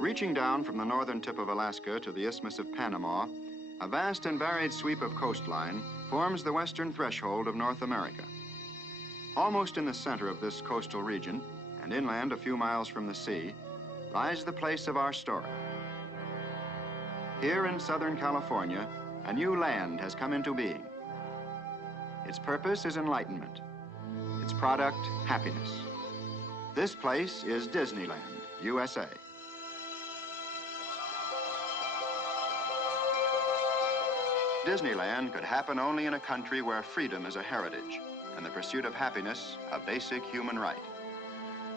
Reaching down from the northern tip of Alaska to the Isthmus of Panama, a vast and varied sweep of coastline forms the western threshold of North America. Almost in the center of this coastal region, and inland a few miles from the sea, lies the place of our story. Here in Southern California, a new land has come into being. Its purpose is enlightenment. Its product, happiness. This place is Disneyland, USA. Disneyland could happen only in a country where freedom is a heritage and the pursuit of happiness a basic human right.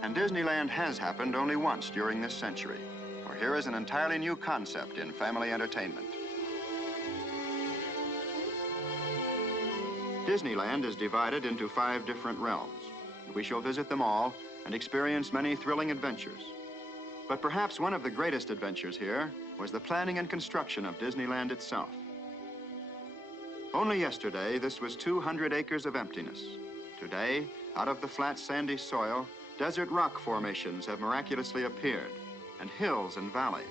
And Disneyland has happened only once during this century, for here is an entirely new concept in family entertainment. Disneyland is divided into 5 different realms. We shall visit them all and experience many thrilling adventures. But perhaps one of the greatest adventures here was the planning and construction of Disneyland itself. Only yesterday, this was 200 acres of emptiness. Today, out of the flat, sandy soil, desert rock formations have miraculously appeared, and hills and valleys.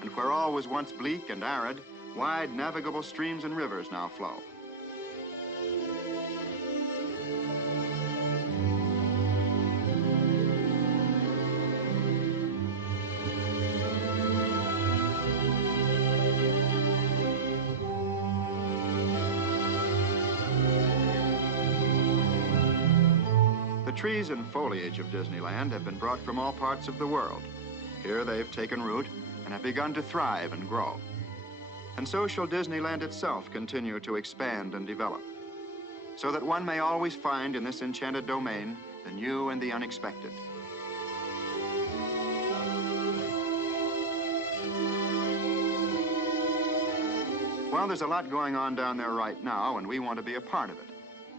And where all was once bleak and arid, wide, navigable streams and rivers now flow. The trees and foliage of Disneyland have been brought from all parts of the world. Here they've taken root and have begun to thrive and grow. And so shall Disneyland itself continue to expand and develop, so that one may always find in this enchanted domain the new and the unexpected. Well, there's a lot going on down there right now, and we want to be a part of it.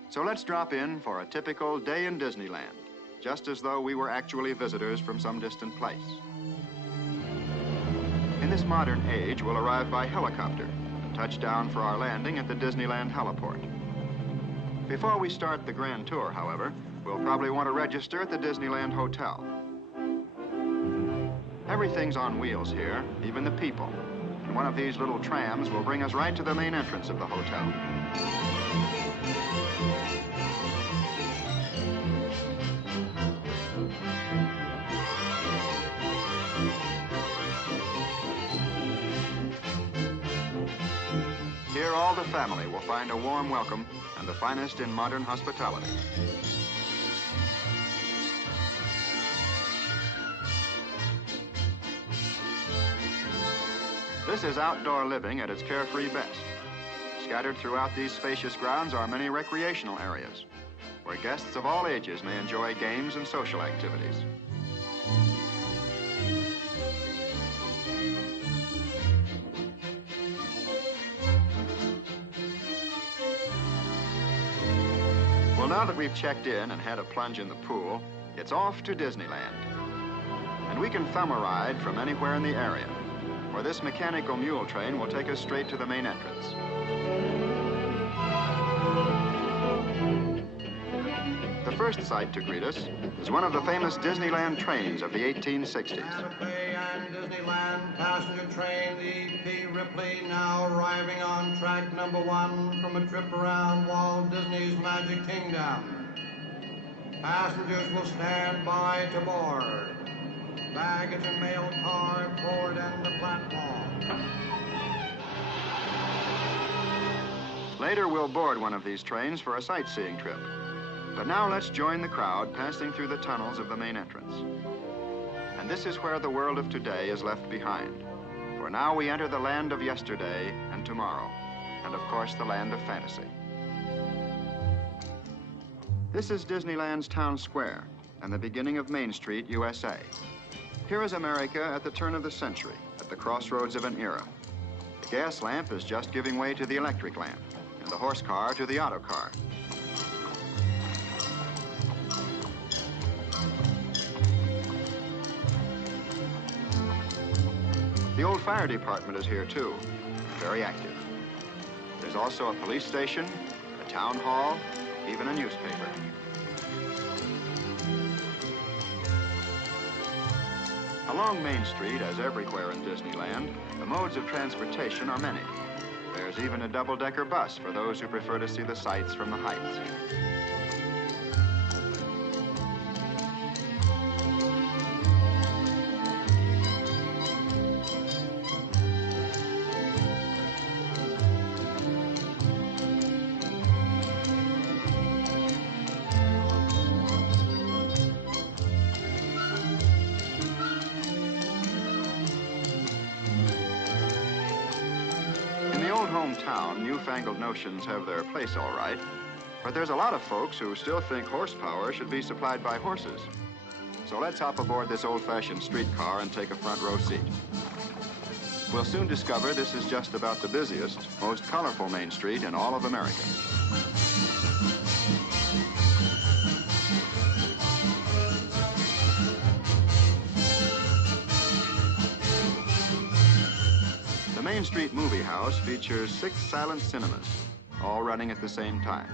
So let's drop in for a typical day in Disneyland, just as though we were actually visitors from some distant place. In this modern age, we'll arrive by helicopter and touch down for our landing at the Disneyland heliport. Before we start the grand tour, however, we'll probably want to register at the Disneyland Hotel. Everything's on wheels here, even the people. And one of these little trams will bring us right to the main entrance of the hotel. Here, all the family will find a warm welcome and the finest in modern hospitality. This is outdoor living at its carefree best. Scattered throughout these spacious grounds are many recreational areas, where guests of all ages may enjoy games and social activities. Well, now that we've checked in and had a plunge in the pool, it's off to Disneyland. And we can thumb a ride from anywhere in the area, where this mechanical mule train will take us straight to the main entrance. The first sight to greet us is one of the famous Disneyland trains of the 1860s. Santa Fe and Disneyland passenger train, the E.P. Ripley, now arriving on track number 1 from a trip around Walt Disney's Magic Kingdom. Passengers will stand by to board. Baggage and mail car board and the platform. Later, we'll board one of these trains for a sightseeing trip. But now let's join the crowd passing through the tunnels of the main entrance. And this is where the world of today is left behind. For now we enter the land of yesterday and tomorrow, and of course the land of fantasy. This is Disneyland's town square and the beginning of Main Street, USA. Here is America at the turn of the century, at the crossroads of an era. The gas lamp is just giving way to the electric lamp, and the horse car to the auto car. The old fire department is here too, very active. There's also a police station, a town hall, even a newspaper. Along Main Street, as everywhere in Disneyland, the modes of transportation are many. There's even a double-decker bus for those who prefer to see the sights from the heights. Hometown, newfangled notions have their place, all right. But there's a lot of folks who still think horsepower should be supplied by horses. So let's hop aboard this old-fashioned streetcar and take a front row seat. We'll soon discover this is just about the busiest, most colorful Main Street in all of America. The Main Street Movie House features 6 silent cinemas, all running at the same time.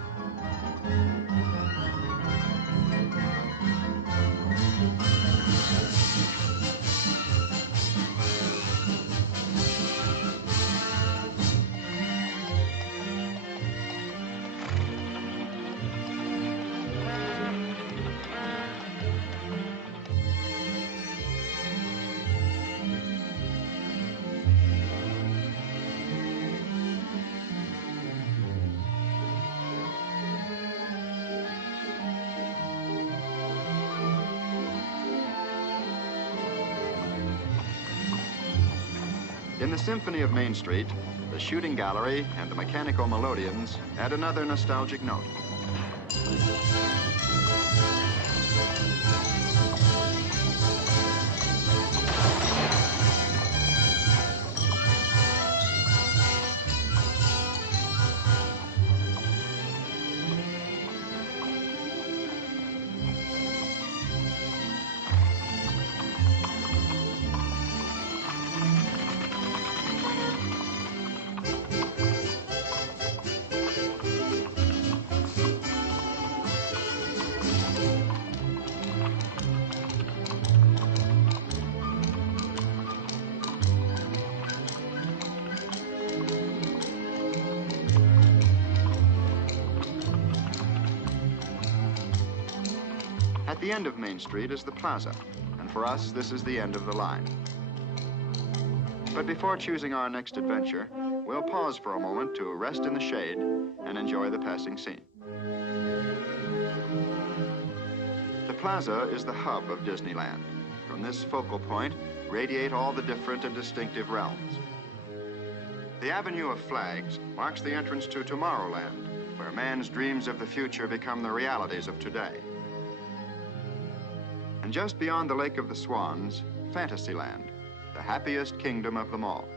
In the Symphony of Main Street, the shooting gallery and the mechanical melodeons add another nostalgic note. At the end of Main Street is the Plaza, and for us, this is the end of the line. But before choosing our next adventure, we'll pause for a moment to rest in the shade and enjoy the passing scene. The Plaza is the hub of Disneyland. From this focal point, radiate all the different and distinctive realms. The Avenue of Flags marks the entrance to Tomorrowland, where man's dreams of the future become the realities of today. And just beyond the Lake of the Swans, Fantasyland, the happiest kingdom of them all.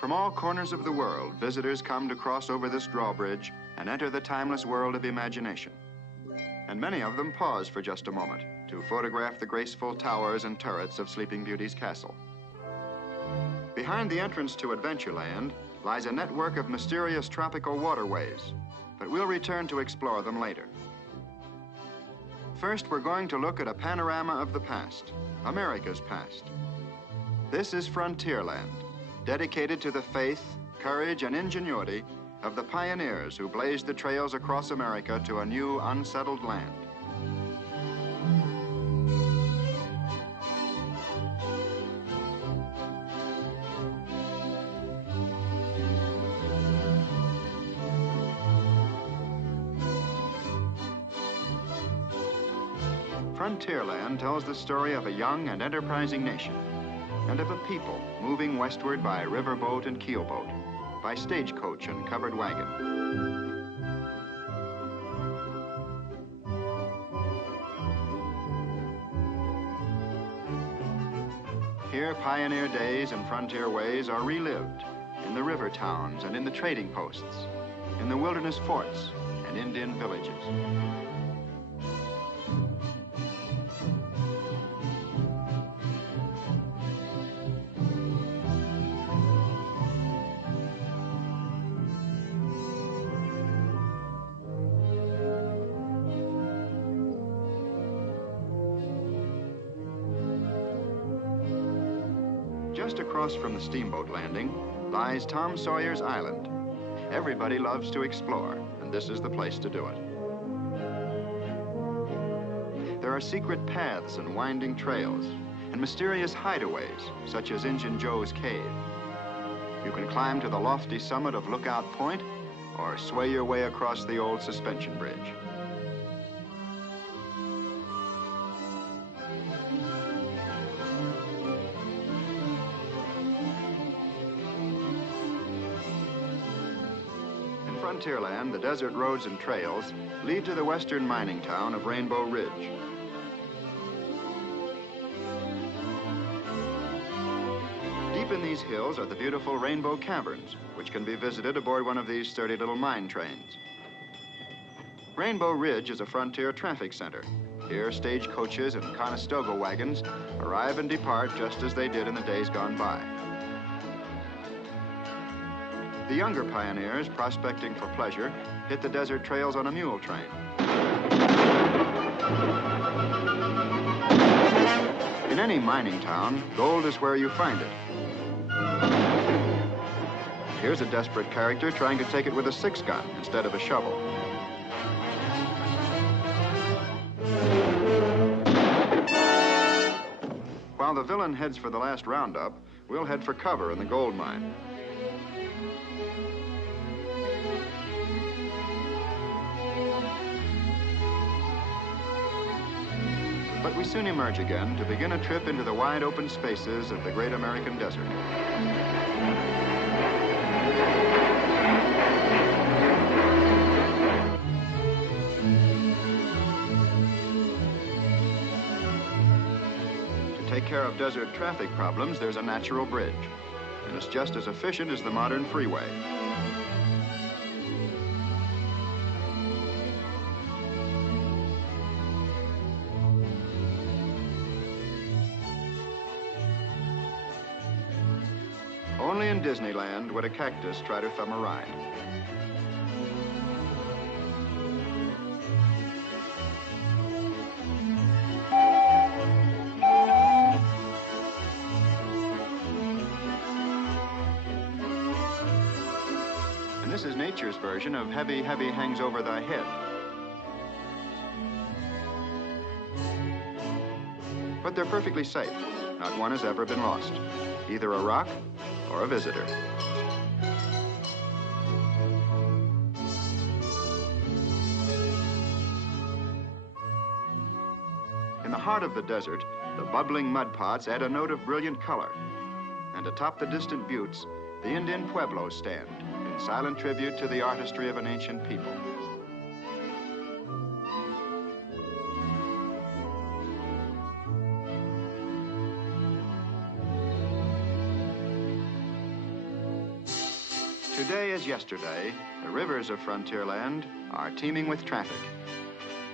From all corners of the world, visitors come to cross over this drawbridge and enter the timeless world of imagination. And many of them pause for just a moment to photograph the graceful towers and turrets of Sleeping Beauty's castle. Behind the entrance to Adventureland lies a network of mysterious tropical waterways, but we'll return to explore them later. First, we're going to look at a panorama of the past, America's past. This is Frontierland, dedicated to the faith, courage, and ingenuity of the pioneers who blazed the trails across America to a new, unsettled land. Frontierland tells the story of a young and enterprising nation, and of a people moving westward by riverboat and keelboat, by stagecoach and covered wagon. Here, pioneer days and frontier ways are relived in the river towns and in the trading posts, in the wilderness forts and Indian villages. Just across from the steamboat landing lies Tom Sawyer's Island. Everybody loves to explore, and this is the place to do it. There are secret paths and winding trails, and mysterious hideaways, such as Injun Joe's Cave. You can climb to the lofty summit of Lookout Point, or sway your way across the old suspension bridge. Frontierland, the desert roads and trails lead to the western mining town of Rainbow Ridge. Deep in these hills are the beautiful Rainbow Caverns, which can be visited aboard one of these sturdy little mine trains. Rainbow Ridge is a frontier traffic center. Here, stagecoaches and Conestoga wagons arrive and depart just as they did in the days gone by. The younger pioneers, prospecting for pleasure, hit the desert trails on a mule train. In any mining town, gold is where you find it. Here's a desperate character trying to take it with a 6-gun instead of a shovel. While the villain heads for the last roundup, we'll head for cover in the gold mine. But we soon emerge again to begin a trip into the wide open spaces of the great American desert. To take care of desert traffic problems, there's a natural bridge, and it's just as efficient as the modern freeway. Only in Disneyland would a cactus try to thumb a ride. And this is nature's version of Heavy, Heavy Hangs Over Thy Head. But they're perfectly safe. Not one has ever been lost. Either a rock or a visitor. In the heart of the desert, the bubbling mud pots add a note of brilliant color. And atop the distant buttes, the Indian pueblos stand in silent tribute to the artistry of an ancient people. Today as yesterday, the rivers of Frontierland are teeming with traffic.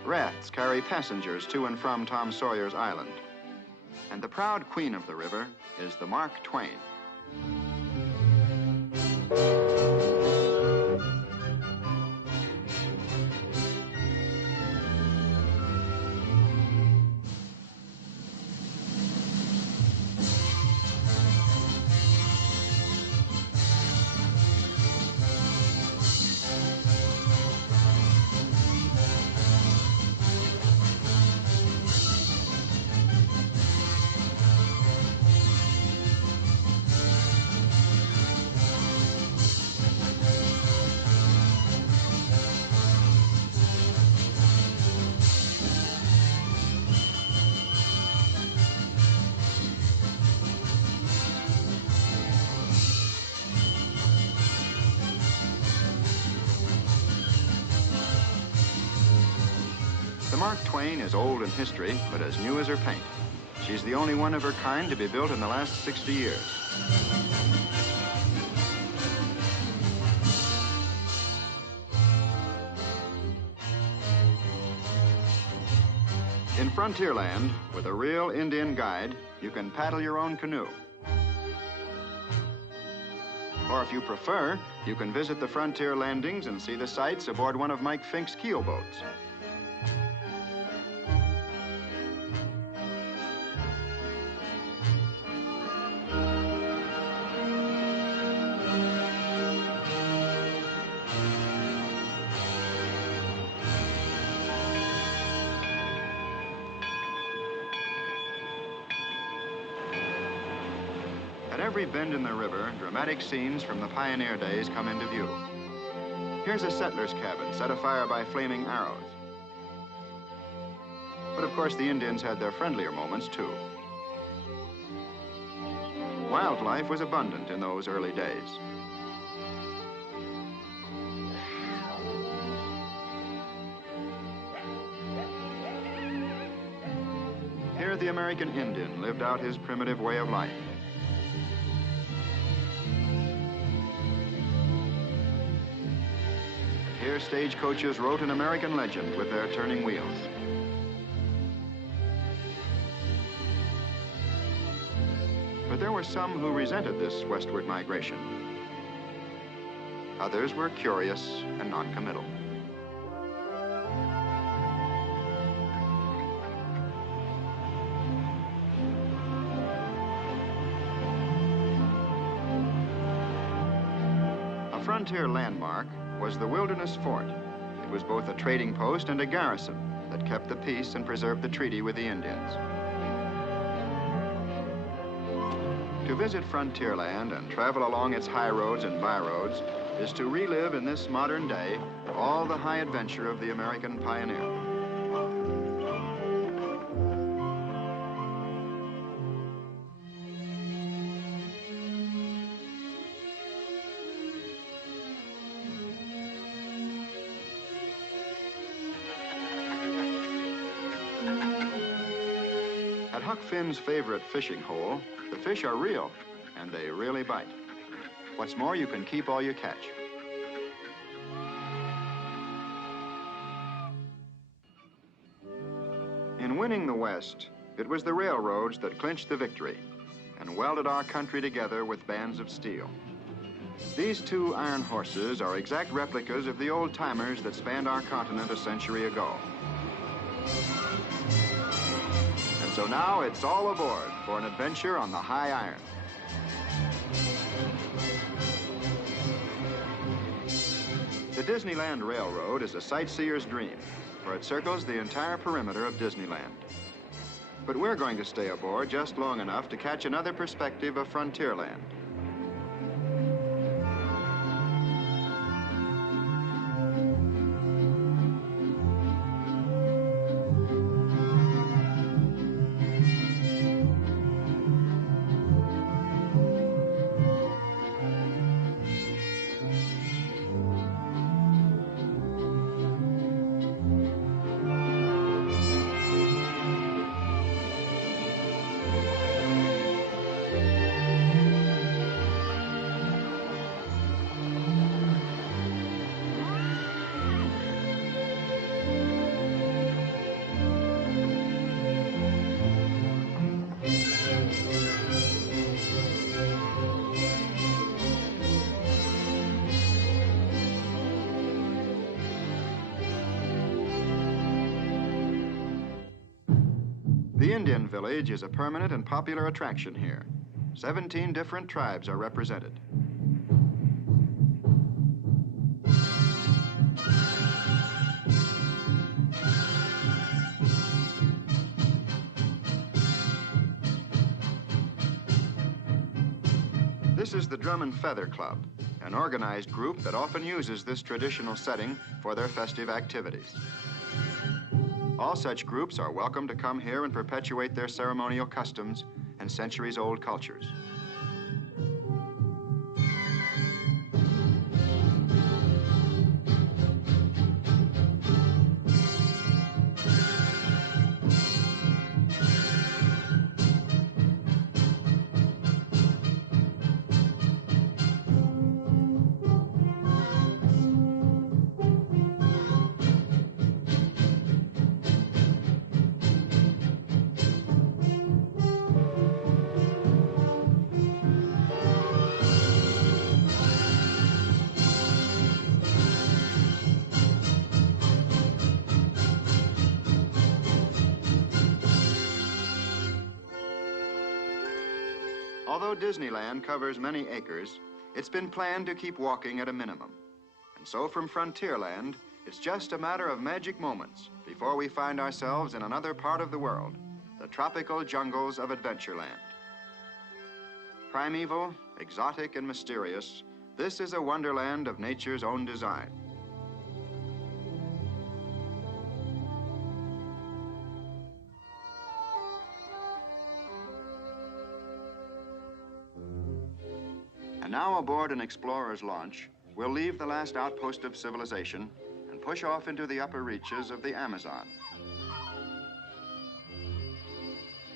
Rafts carry passengers to and from Tom Sawyer's Island. And the proud queen of the river is the Mark Twain. The Mark Twain is old in history, but as new as her paint. She's the only one of her kind to be built in the last 60 years. In Frontierland, with a real Indian guide, you can paddle your own canoe. Or if you prefer, you can visit the frontier landings and see the sights aboard one of Mike Fink's keel boats. At every bend in the river, dramatic scenes from the pioneer days come into view. Here's a settler's cabin set afire by flaming arrows. But of course, the Indians had their friendlier moments, too. Wildlife was abundant in those early days. Here, the American Indian lived out his primitive way of life. Here, stagecoaches wrote an American legend with their turning wheels. But there were some who resented this westward migration. Others were curious and non-committal. A frontier landmark was the Wilderness Fort. It was both a trading post and a garrison that kept the peace and preserved the treaty with the Indians. To visit Frontierland and travel along its high roads and byroads is to relive in this modern day all the high adventure of the American pioneer. At Huck Finn's favorite fishing hole, the fish are real, and they really bite. What's more, you can keep all you catch. In winning the West, it was the railroads that clinched the victory and welded our country together with bands of steel. These two iron horses are exact replicas of the old-timers that spanned our continent a century ago. So now it's all aboard for an adventure on the high iron. The Disneyland Railroad is a sightseer's dream, for it circles the entire perimeter of Disneyland. But we're going to stay aboard just long enough to catch another perspective of Frontierland. The Indian Village is a permanent and popular attraction here. 17 different tribes are represented. This is the Drum and Feather Club, an organized group that often uses this traditional setting for their festive activities. All such groups are welcome to come here and perpetuate their ceremonial customs and centuries-old cultures. Although Disneyland covers many acres, it's been planned to keep walking at a minimum. And so from Frontierland, it's just a matter of magic moments before we find ourselves in another part of the world, the tropical jungles of Adventureland. Primeval, exotic, and mysterious, this is a wonderland of nature's own design. And now aboard an explorer's launch, we'll leave the last outpost of civilization and push off into the upper reaches of the Amazon.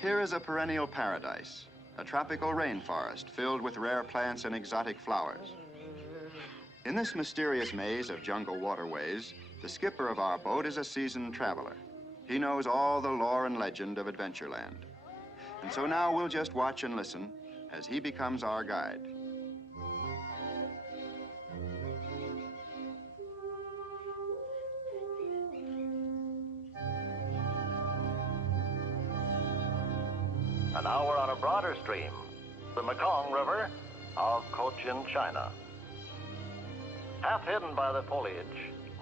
Here is a perennial paradise, a tropical rainforest filled with rare plants and exotic flowers. In this mysterious maze of jungle waterways, the skipper of our boat is a seasoned traveler. He knows all the lore and legend of Adventureland. And so now we'll just watch and listen as he becomes our guide. And now we're on a broader stream, the Mekong River of Cochin, China. Half hidden by the foliage,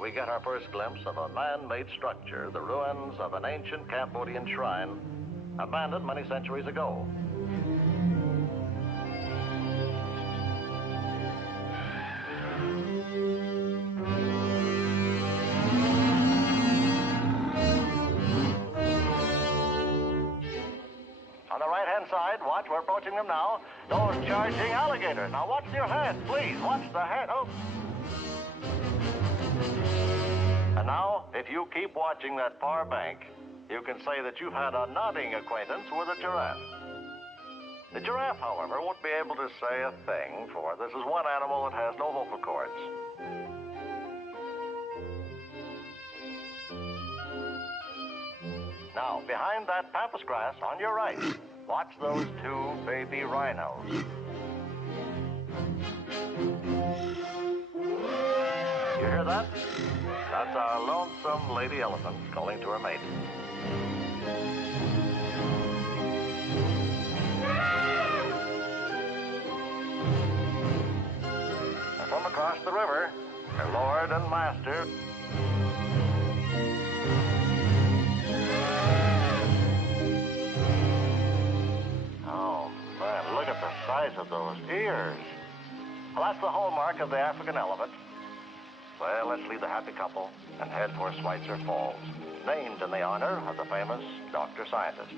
we get our first glimpse of a man-made structure, the ruins of an ancient Cambodian shrine, abandoned many centuries ago. On the right-hand side, watch, we're approaching them now, those charging alligators. Now watch your head, please, watch the head. Oh. And now, if you keep watching that far bank, you can say that you've had a nodding acquaintance with a giraffe. The giraffe, however, won't be able to say a thing, for this is one animal that has no vocal cords. Now, behind that pampas grass on your right, watch those two baby rhinos. You hear that? That's our lonesome lady elephant calling to her mate. And from across the river, their lord and master. Oh, man, look at the size of those ears. Well, that's the hallmark of the African elephant. Well, let's leave the happy couple and head for Schweitzer Falls, named in the honor of the famous doctor scientist.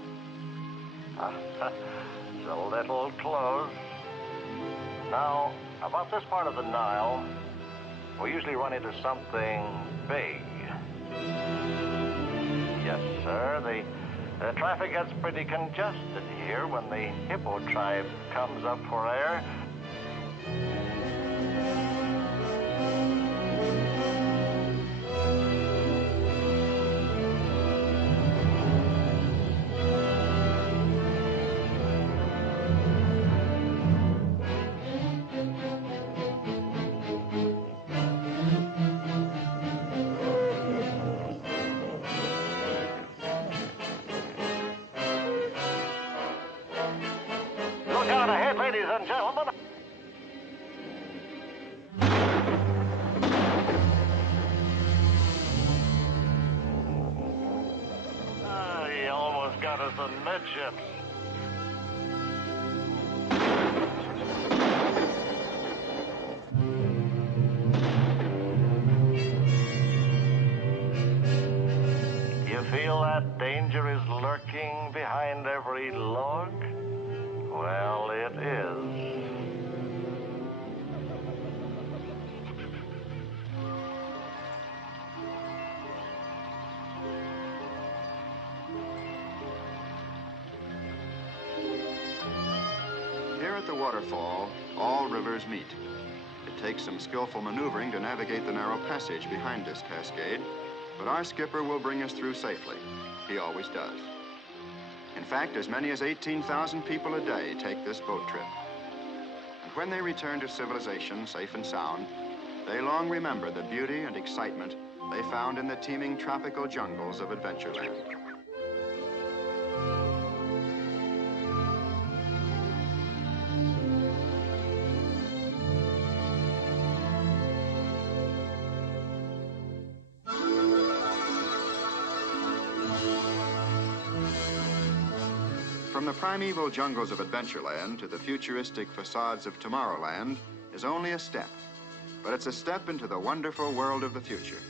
It's a little close. Now, about this part of the Nile, we usually run into something big. Yes, sir, the traffic gets pretty congested here when the hippo tribe comes up for air. Look out ahead, ladies and gentlemen. He almost got us amidships. You feel that danger is lurking behind every log? Well, it is. Here at the waterfall, all rivers meet. It takes some skillful maneuvering to navigate the narrow passage behind this cascade, but our skipper will bring us through safely. He always does. In fact, as many as 18,000 people a day take this boat trip. And when they return to civilization safe and sound, they long remember the beauty and excitement they found in the teeming tropical jungles of Adventureland. from the primeval jungles of Adventureland to the futuristic facades of Tomorrowland is only a step, but it's a step into the wonderful world of the future.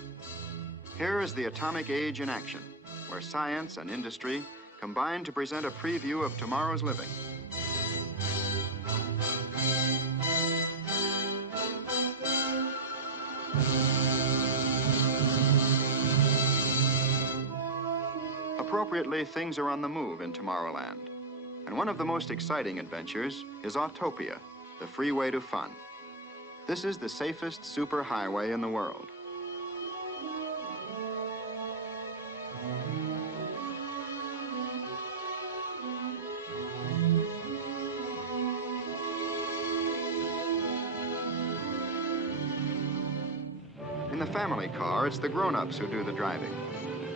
Here is the atomic age in action, where science and industry combine to present a preview of tomorrow's living. Appropriately, things are on the move in Tomorrowland. And one of the most exciting adventures is Autopia, the freeway to fun. This is the safest superhighway in the world. In the family car, it's the grown-ups who do the driving.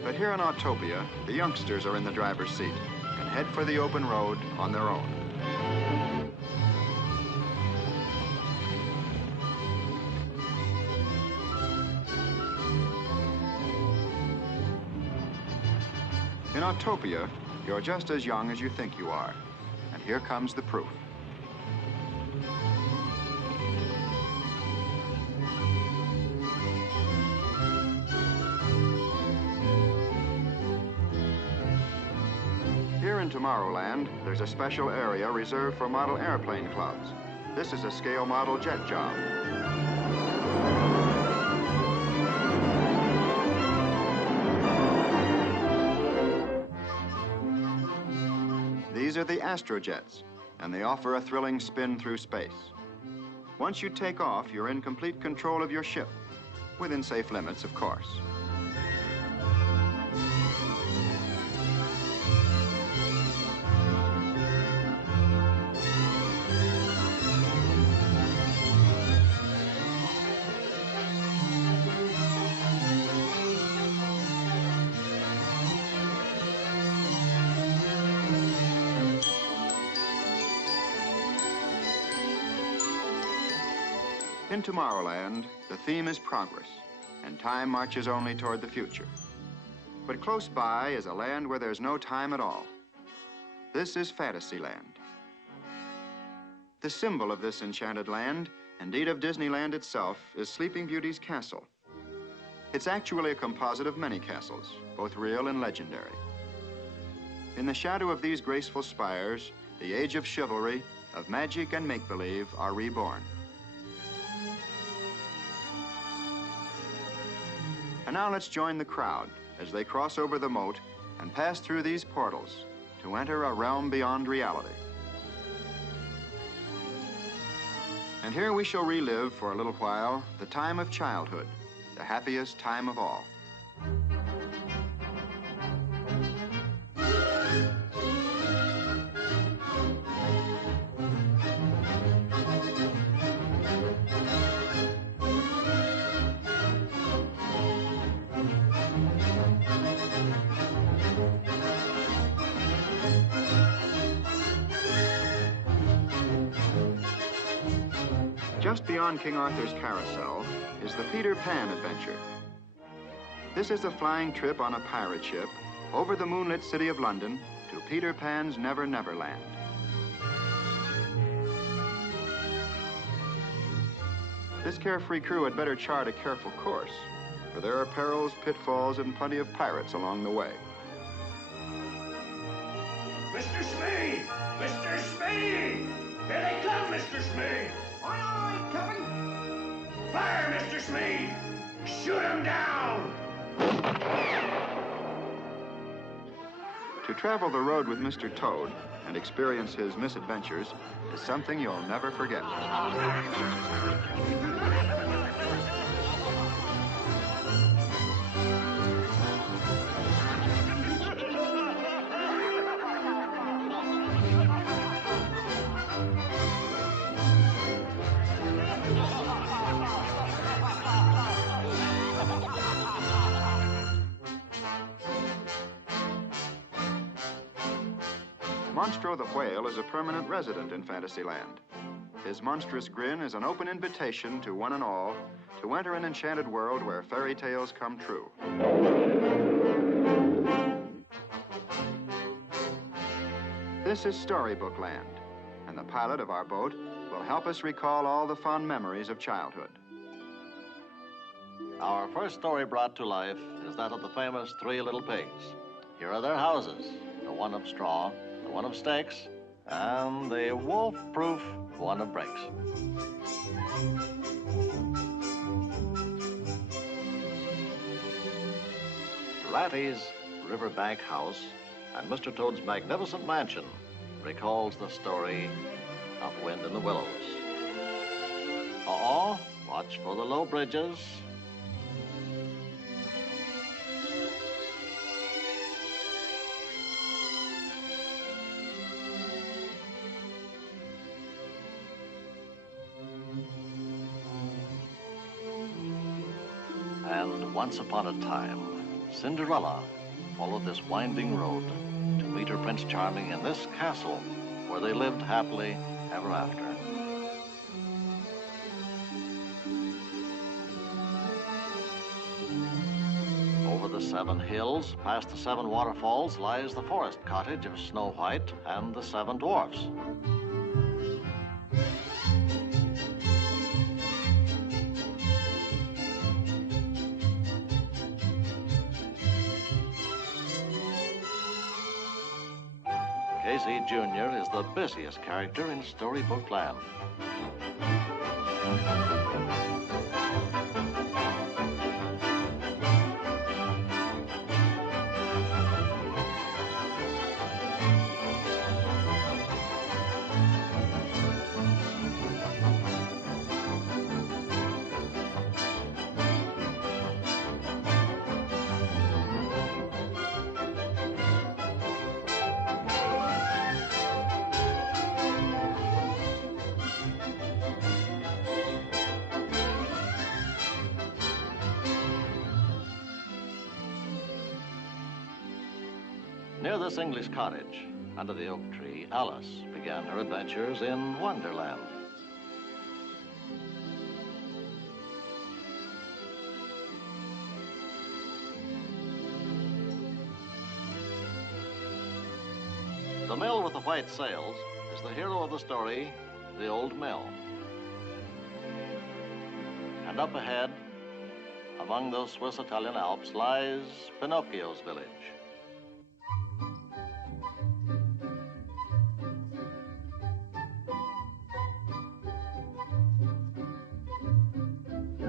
But here in Autopia, the youngsters are in the driver's seat and head for the open road on their own. In Autopia, you're just as young as you think you are. And here comes the proof. Here in Tomorrowland, there's a special area reserved for model airplane clubs. This is a scale model jet job. These are the Astrojets, and they offer a thrilling spin through space. Once you take off, you're in complete control of your ship, within safe limits, of course. In Tomorrowland, the theme is progress, and time marches only toward the future. But close by is a land where there's no time at all. This is Fantasyland. The symbol of this enchanted land, indeed of Disneyland itself, is Sleeping Beauty's castle. It's actually a composite of many castles, both real and legendary. In the shadow of these graceful spires, the age of chivalry, of magic and make-believe are reborn. And now let's join the crowd as they cross over the moat and pass through these portals to enter a realm beyond reality. And here we shall relive for a little while the time of childhood, the happiest time of all. Just beyond King Arthur's Carousel is the Peter Pan adventure. This is a flying trip on a pirate ship over the moonlit city of London to Peter Pan's Never Never Land. This carefree crew had better chart a careful course, for there are perils, pitfalls, and plenty of pirates along the way. Mr. Smee! Mr. Smee! Here they come, Mr. Smee! Aye, aye, Captain. Fire, Mr. Smee! Shoot him down! To travel the road with Mr. Toad and experience his misadventures is something you'll never forget. Monstro the Whale is a permanent resident in Fantasyland. His monstrous grin is an open invitation to one and all to enter an enchanted world where fairy tales come true. This is Storybook Land, and the pilot of our boat will help us recall all the fond memories of childhood. Our first story brought to life is that of the famous Three Little Pigs. Here are their houses, the one of straw, the one of stakes, and the wolf-proof one of bricks. Ratty's riverbank house and Mr. Toad's magnificent mansion recalls the story of Wind in the Willows. Uh-oh, watch for the low bridges. And once upon a time, Cinderella followed this winding road to meet her Prince Charming in this castle where they lived happily ever after. Over the 7 hills, past the 7 waterfalls, lies the forest cottage of Snow White and the 7 dwarfs. Casey Jr. is the busiest character in Storybook Land. Near this English cottage, under the oak tree, Alice began her adventures in Wonderland. The mill with the white sails is the hero of the story, the old mill. And up ahead, among those Swiss-Italian Alps, lies Pinocchio's village.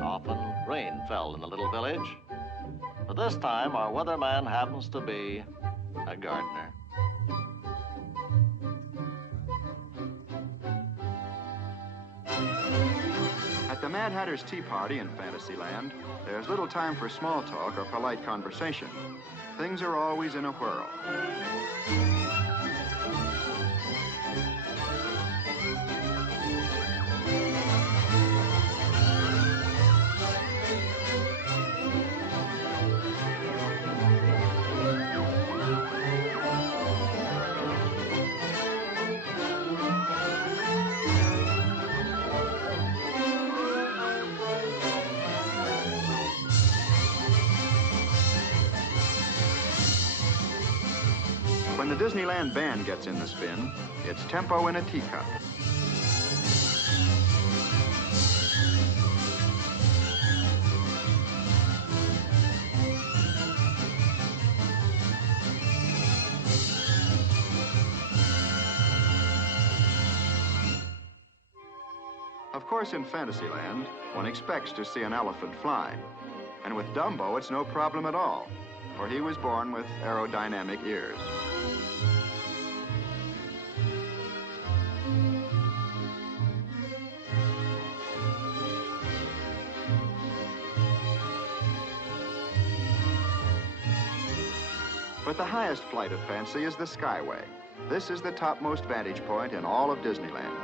Often rain fell in the little village, but this time our weatherman happens to be a gardener. At the Mad Hatter's Tea Party in Fantasyland, there's little time for small talk or polite conversation. Things are always in a whirl. When the Disneyland band gets in the spin, it's tempo in a teacup. Of course, in Fantasyland, one expects to see an elephant fly. And with Dumbo, it's no problem at all, for he was born with aerodynamic ears. But the highest flight of fancy is the Skyway. This is the topmost vantage point in all of Disneyland.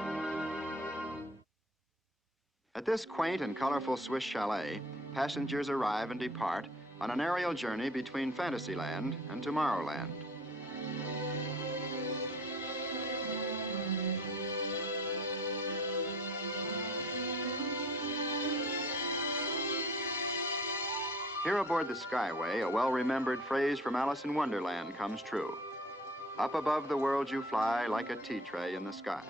At this quaint and colorful Swiss chalet, passengers arrive and depart on an aerial journey between Fantasyland and Tomorrowland. Here aboard the Skyway, a well-remembered phrase from Alice in Wonderland comes true. Up above the world you fly like a tea tray in the sky.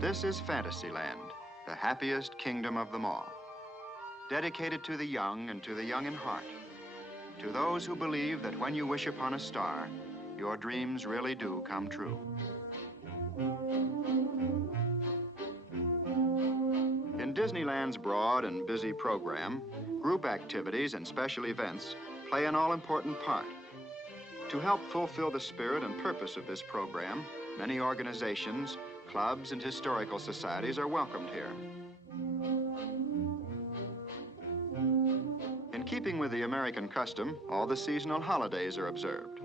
This is Fantasyland, the happiest kingdom of them all. Dedicated to the young and to the young in heart. To those who believe that when you wish upon a star, your dreams really do come true. In Disneyland's broad and busy program, group activities and special events play an all-important part. To help fulfill the spirit and purpose of this program, many organizations, clubs, and historical societies are welcomed here. In keeping with the American custom, all the seasonal holidays are observed.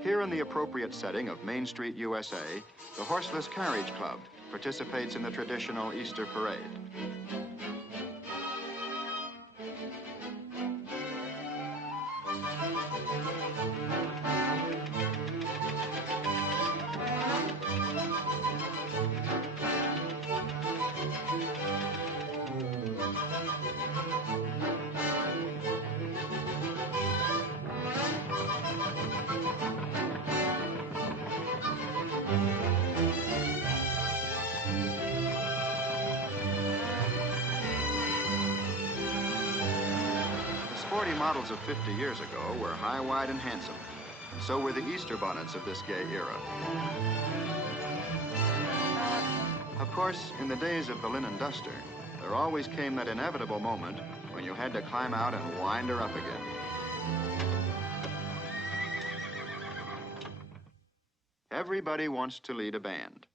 Here in the appropriate setting of Main Street, USA, the Horseless Carriage Club participates in the traditional Easter parade. Sporty models of 50 years ago were high, wide, and handsome. So were the Easter bonnets of this gay era. Of course, in the days of the linen duster, there always came that inevitable moment when you had to climb out and wind her up again. Everybody wants to lead a band.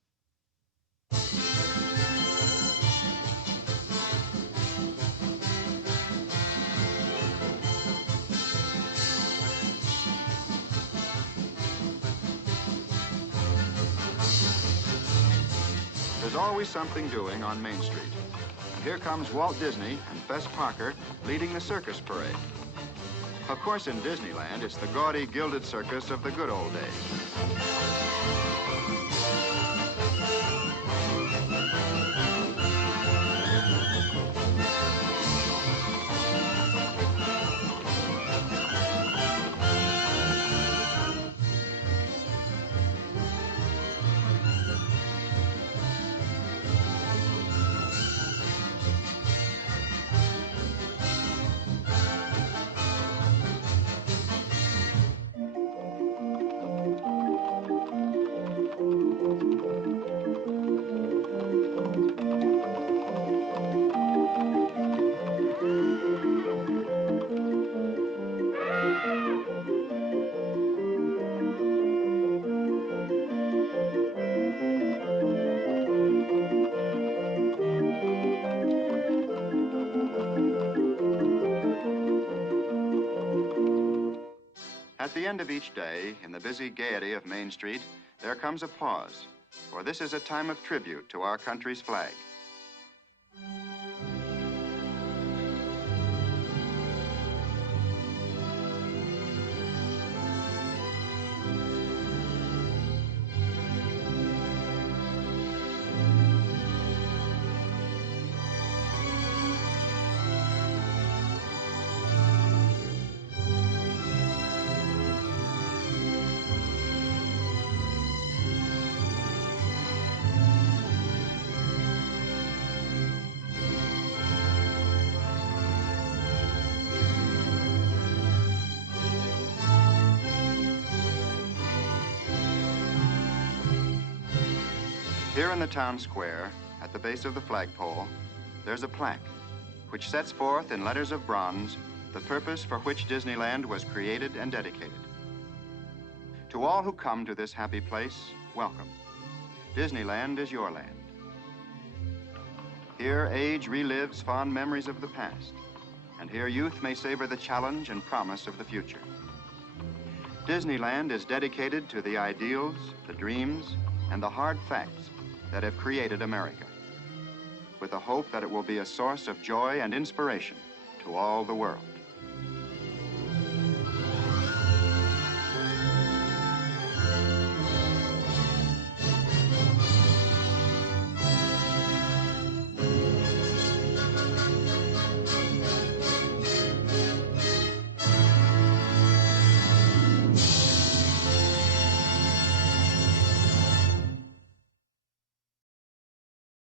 There's always something doing on Main Street. And here comes Walt Disney and Fess Parker leading the circus parade. Of course, in Disneyland, it's the gaudy, gilded circus of the good old days. At the end of each day, in the busy gaiety of Main Street, there comes a pause, for this is a time of tribute to our country's flag. Here in the town square, at the base of the flagpole, there's a plaque which sets forth in letters of bronze the purpose for which Disneyland was created and dedicated. To all who come to this happy place, welcome. Disneyland is your land. Here, age relives fond memories of the past, and here youth may savor the challenge and promise of the future. Disneyland is dedicated to the ideals, the dreams, and the hard facts that have created America, with the hope that it will be a source of joy and inspiration to all the world.